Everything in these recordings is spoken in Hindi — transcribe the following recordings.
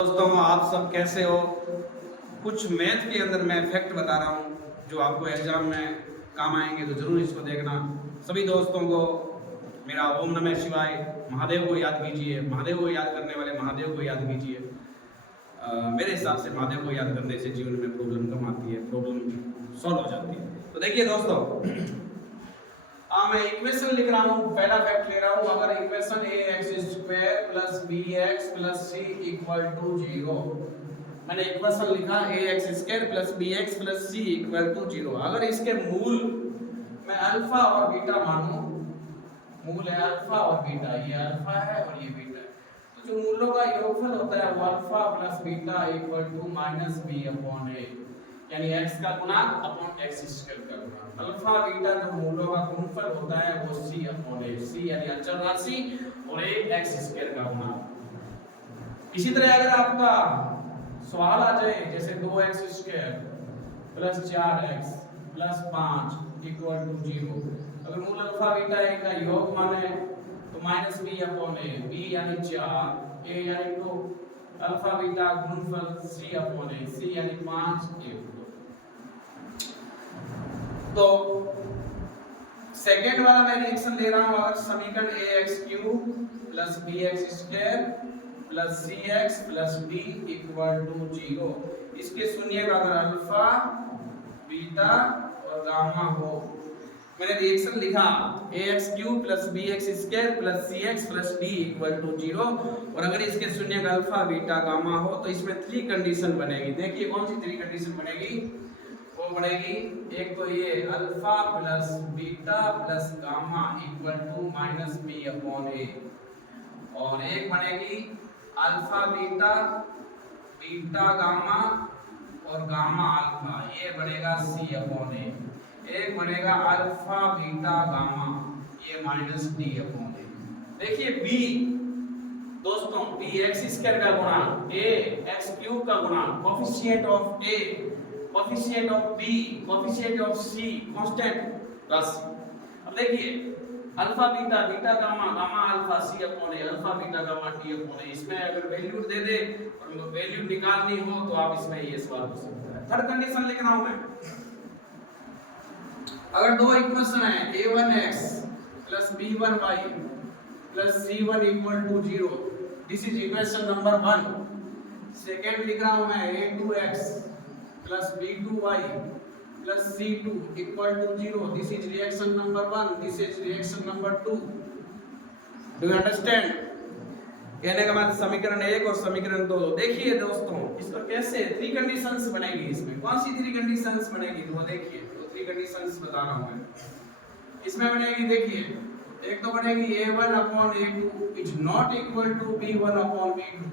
दोस्तों आप सब कैसे हो। कुछ मैथ के अंदर मैं फैक्ट बता रहा हूँ जो आपको एग्जाम में काम आएंगे, तो जरूर इसको देखना। सभी दोस्तों को मेरा ओम नमः शिवाय। महादेव को याद कीजिए, महादेव को याद करने वाले महादेव को याद कीजिए। मेरे हिसाब से महादेव को याद करने से जीवन में प्रॉब्लम कम आती है, प्रॉब्लम सॉल्व हो जाती है। तो देखिए दोस्तों, मैं इक्वेशन लिख रहा हूँ, पहला फैक्ट ले रहा हूँ। अगर इक्वेशन ax² + bx + c = 0, मैंने इक्वेशन लिखा ax² + bx + c = 0, अगर इसके मूल मैं अल्फा और बीटा मानूं, मूल है अल्फा और बीटा, ये अल्फा है और ये बीटा है, तो जो मूलों का योगफल होता है वो अल्फा + बीटा = -b/a, यानी x का गुणांक अपॉन x² का गुणांक। अल्फा बीटा जो मूलों का गुणनफल होता है वो c/a, c यानी अचर राशि और एक x² का गुणांक। इसी तरह अगर आपका सवाल आ जाए जैसे 2x² + 4x + 5 = 0, अगर मूल अल्फा बीटा a का योग माने तो -b/a, b यानी 4, a यानी 2, अल्फा बीटा गुणनफल c/a, c यानी 5, a। तो सेकेंड वाला मैं रिएक्शन ले रहा हूं, अगर समीकरण ax³ + bx² + cx + d = 0, इसके सुनिएगा अगर अल्फा बीटा और गामा हो। मैंने रिएक्शन लिखा ax³ + bx² + cx + d = 0, और अगर इसके सुनिएगा अल्फा बीटा गामा हो तो इसमें 3 कंडीशन बनेगी। देखिए कौन सी 3 कंडीशन बनेगी, वो बनेगी एक तो ये अल्फा + बीटा + गामा = -b/a, और एक बनेगी अल्फा बीटा, बीटा गामा और गामा अल्फा, ये बनेगा c/a, एक बनेगा अल्फा बीटा गामा, ये -d/a। देखिए b दोस्तों, b x² का गुणांक, a x³ का गुणांक, coefficient of a, coefficient of b, coefficient of c, constant राशि। अब देखिए alpha beta, beta gamma, gamma alpha, c/a, alpha beta gamma d/a, इसमें अगर वैल्यू दे दे और उनको वैल्यू निकालनी हो तो आप इसमें ये सवाल पूछ सकते हैं। थर्ड कंडीशन लिख रहा हूं मैं, अगर दो इक्वेशन है a1x + b1y + c1 = 0, this is equation number 1। Second लिख रहा हूं मैं a2x + b2y + c2 = 0, this is reaction number 1, this is reaction number 2। Do you understand? कहने का मतलब समीकरण 1 और समीकरण 2। देखिए दोस्तों, इसको कैसे 3 कंडीशंस बनेगी, इसमें कौन सी 3 कंडीशंस बनेगी, तो देखिए तो 3 कंडीशंस बता रहा हूं मैं। इसमें बनेगी, देखिए एक तो बनेगी a1/a2 is not equal to b1/b2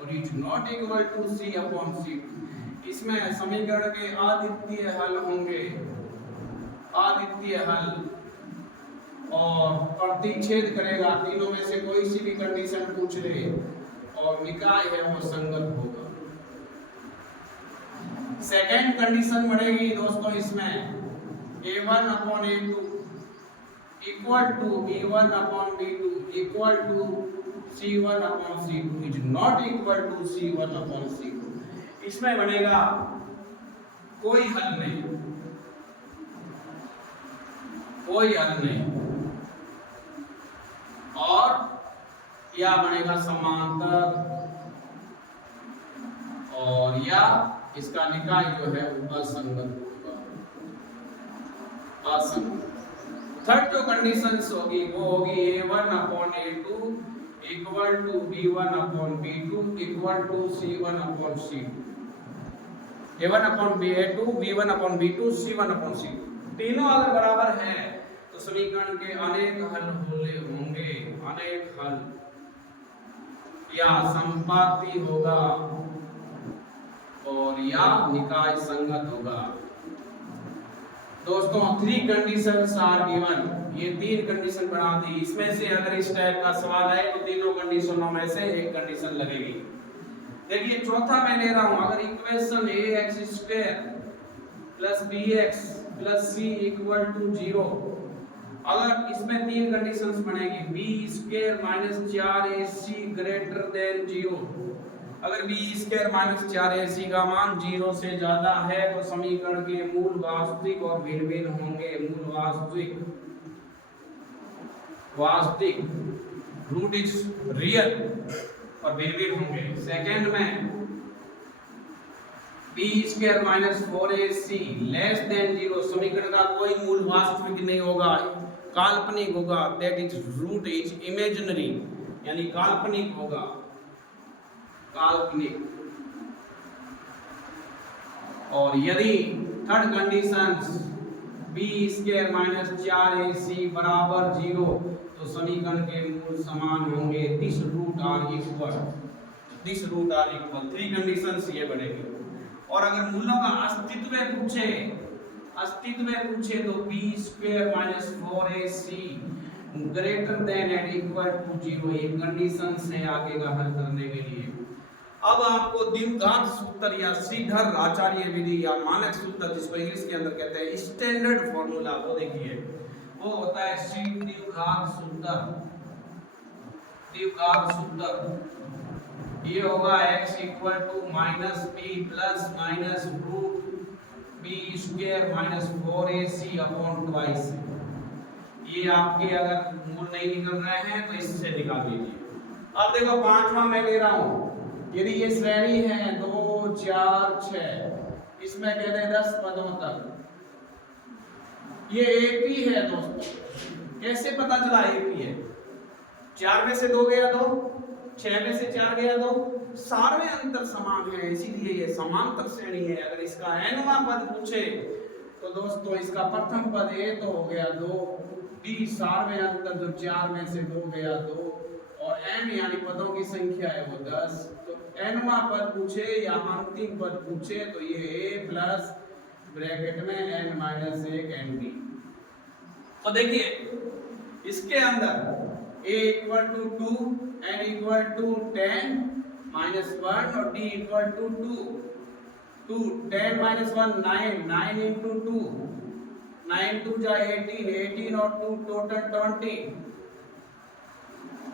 और is not equal to c/c2। इसमें समीकरण के अद्वितीय हल होंगे, अद्वितीय हल, और प्रतिच्छेद करेगा, तीनों में से कोई सी भी कंडीशन पूछ ले और निकाय है वो संगत होगा। सेकंड कंडीशन बनेगी दोस्तों इसमें a1/a2 equal to b1/b2 equal to c1/c2 is not equal to c1/c2। इसमें बनेगा कोई हल नहीं, कोई हल नहीं, और या बनेगा समांतर, और या इसका निकाय जो है वो असंगत होगा, असंगत। थर्ड जो कंडीशंस होगी वो होगी a1/a2 equal to b1/b2 equal to c1/c2, a1/a2 b1/b2 c1/c2, तीनों अगर बराबर है तो समीकरण के अनेक हल होंगे, अनेक हल, या संपाती होगा और या निकाय संगत होगा। दोस्तों 3 कंडीशंस आर गिवन, ये 3 कंडीशन बना दी। इसमें से अगर इस टाइप का सवाल है तो तीनों कंडीशनों में से एक कंडीशन लगेगी। देखिए चौथा मैं ले रहा हूं, अगर इक्वेशन ax² + bx + c = 0, अगर इसमें 3 कंडीशंस बनेगी b² - 4ac > 0, अगर बी स्क्वायर माइनस 4ac का मान 0 से ज्यादा है तो समीकरण के मूल वास्तविक और भिन्न भिन्न होंगे। मूल वास्तविक रूट इज रियल और भिन्न भिन्न होंगे। सेकंड में B square minus 4ac less than 0 समीकरण का कोई मूल वास्तविक नहीं होगा, काल्पनिक होगा। That is root is imaginary, यानी काल्पनिक होगा, काल्पनिक। और यदि third condition B square minus 4ac बराबर 0 तो समीकरण के मूल समान होंगे। This root are equal, this root are equal. Three conditions ये बनेगी। और अगर मूलों का अस्तित्व पूछे तो B square minus 4ac greater than and equal to 0 ये कंडीशन है आगे का हल करने के लिए। अब आपको द्विघात सूत्र या श्रीधर आचार्य विधि या मानक सूत्र जिसको इंग्लिश के अंदर कहते हैं स्टैंडर्ड फॉर्मूला, वो देखिए वो होता है द्विघात सूत्र। द्विघात सूत्र ये होगा x equal to minus B plus minus root B square minus 4ac upon twice. ये आपके अगर मूल नहीं निकल रहे हैं तो इससे निकाल लीजिए। अब देखो पांचवा मैं ले रहा हूं, यदि ये श्रेणी है 2 4 6, इसमें कहते हैं 10 पदों तक, ये AP है दोस्तों। कैसे पता चला AP है? 4 में से 2 गया 2, 6 में से 4 गया 2, सारे अंतर समान है, इसीलिए ये समांतर श्रेणी है। अगर इसका nवां पद पूछे तो दोस्तों इसका प्रथम पद A तो हो गया 2, B सारे अंतर जो 4 में से 2 गया 2, और n यानी पदों की संख्या है वो 10। तो nवां पद पूछे या अंतिम पद पूछे तो ये a प्लस ब्रैकेट में n माइनस 1 nb। तो देखिए इसके अंदर a equal to 2, n equal to 10 minus 1 और d equal to 2। 10 minus 1 9, 9 into 2, 9 2 जा 18, 18 और 2 टोटल 20।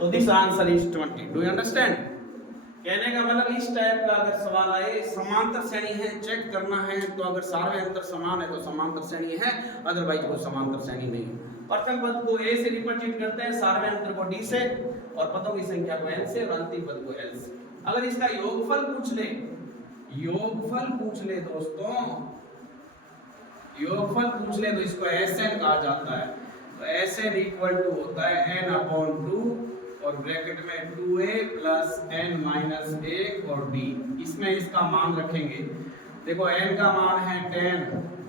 तो this answer is 20। Do you understand? कहने का मतलब इस टाइप का अगर सवाल आए, समांतर श्रेणी है चेक करना है, तो अगर सारे अंतर समान है तो समांतर श्रेणी है, अदरवाइज वो समांतर श्रेणी नहीं है। प्रथम पद को a से रिप्रेजेंट करते हैं, सारे अंतर को d से, और पदों की संख्या को n से, और अंतिम पद को l से। अगर इसका योगफल पूछ ले, योगफल पूछ ले दोस्तों, योगफल पूछ ले तो इसको Sn कहा जाता है। तो Sn इक्वल टू होता है n अपॉन 2 और ब्रैकेट में 2a प्लस n माइनस 1 और d। इसमें इसका मान रखेंगे। देखो n का मान है 10,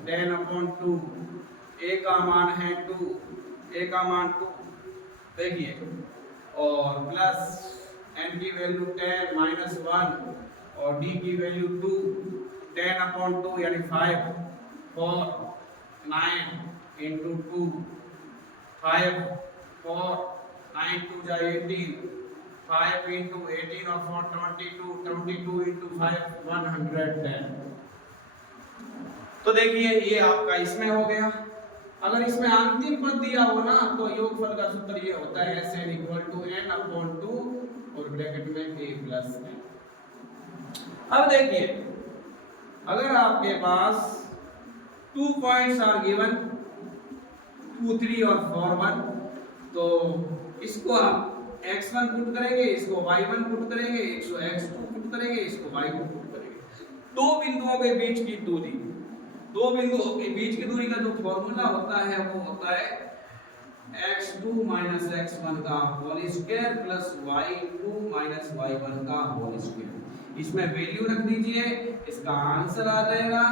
10 अपॉन 2, a का मान है 2, a का मान 2, देखिए, और प्लस n की वैल्यू 10 माइनस 1 और d की वैल्यू 2, 10 अपॉन 2 यानी 5, 4 9 इंटू 2, 5 4 9 2 जा 18, 5 इंटू 18 और 4 22, 22 इंटू 5 110। तो देखिए ये आपका इसमें हो गया। अगर इसमें अंतिम पद दिया हो ना तो योगफल का सूत्र ये होता है Sn equal to n upon 2 और ब्रैकेट में a प्लस n। अब देखिए अगर आपके पास 2 पॉइंट्स आर गिवन 2 3 और 4 1, तो इसको आप x1 पुट करेंगे, इसको y1 पुट करेंगे, इसको x2 पुट करेंगे, इसको y2 पुट करेंगे। दो बिंदुओं के बीच की दूरी, दो बिंदुओं के बीच की दूरी का जो फॉर्मूला होता है वो होता है x2 माइनस x1 का whole square plus y2 minus y1 का होल स्क्वायर। इसमें वैल्यू रख दीजिए, इसका आंसर आ जाएगा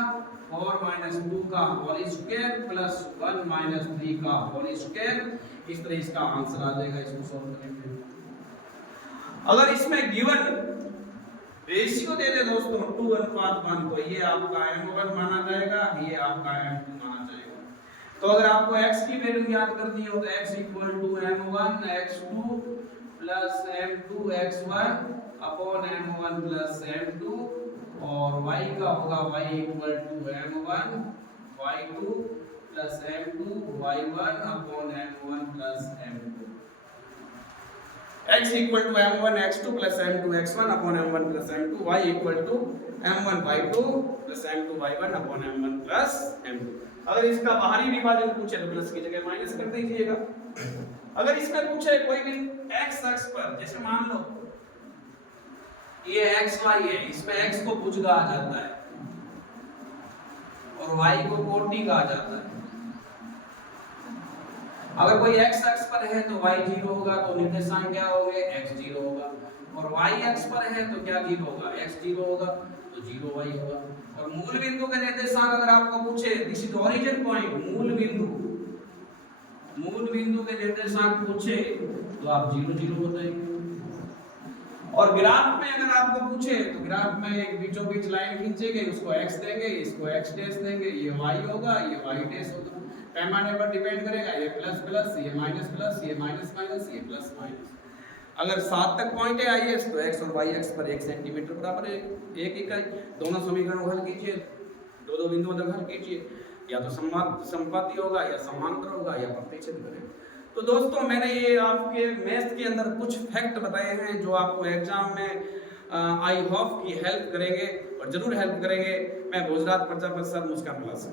4 माइनस 2 का होल स्क्वायर प्लस 1 माइनस 3 का होल स्क्वायर। इस तरह इसका आंसर आ जाएगा इसको सॉल्व करने पे। अगर इसमें गिवन रेशियो दे दे दोस्तों 2:1, तो ये आपका m1 माना जाएगा, ये आपका m2 माना जाएगा। तो अगर आपको x की वैल्यू याद करनी हो तो x equal to m1 x2 plus m2 x1 upon m1 plus m2, और y का होगा y equal to m1 y2 plus m2 y1 upon m1 plus m2। x equal to m1 x2 plus m2 x1 upon m1 plus m2 y equal to m1 y2 plus m2 y1 upon m1 plus m2। अगर इसका बाहरी विभाजन पूछे तो प्लस की जगह माइनस कर दीजिएगा। अगर इसमें पूछे कोई भी x अक्ष पर, जैसे मान लो ये x y है, इसमें x को भुज कहा जाता है और y को कोटि कहा जाता है। अगर कोई x अक्ष पर है तो y 0 होगा, तो निर्देशांक क्या होंगे, x 0 होगा। और y अक्ष पर है तो क्या 0 होगा, x 0 होगा, तो 0 y होगा। और मूल बिंदु के निर्देशांक अगर आपको पूछे, दिस इज ओरिजिन पॉइंट, मूल बिंदु के निर्देशांक पूछे तो आप 0 0 बताएंगे। और ग्राफ में अगर आपको पूछे तो ग्राफ में एक बीचों बीच लाइन खींचेंगे, उसको x देंगे, इसको x डैश देंगे, ये y होगा, ये y डैश होगा। पैमाने पर डिपेंड करेगा, ये प्लस प्लस, ये माइनस प्लस, ये माइनस माइनस, ये प्लस माइनस। अगर 7 तक पॉइंट है आईएस तो x और y अक्ष पर 1 सेंटीमीटर बराबर है 1 इकाई। दोनों समीकरण हल कीजिए, दो बिंदुओं तक हल कीजिए, या तो समपाती होगा या समांतर होगा या प्रतिच्छेद करेगा। तो दोस्तों मैंने ये आपके मैथ के अंदर कुछ फैक्ट बताए हैं जो आपको एग्जाम में आई होप कि हेल्प करेंगे और जरूर हेल्प करेंगे। मैं भोजराज प्रजापति सर, मुस्कान क्लास।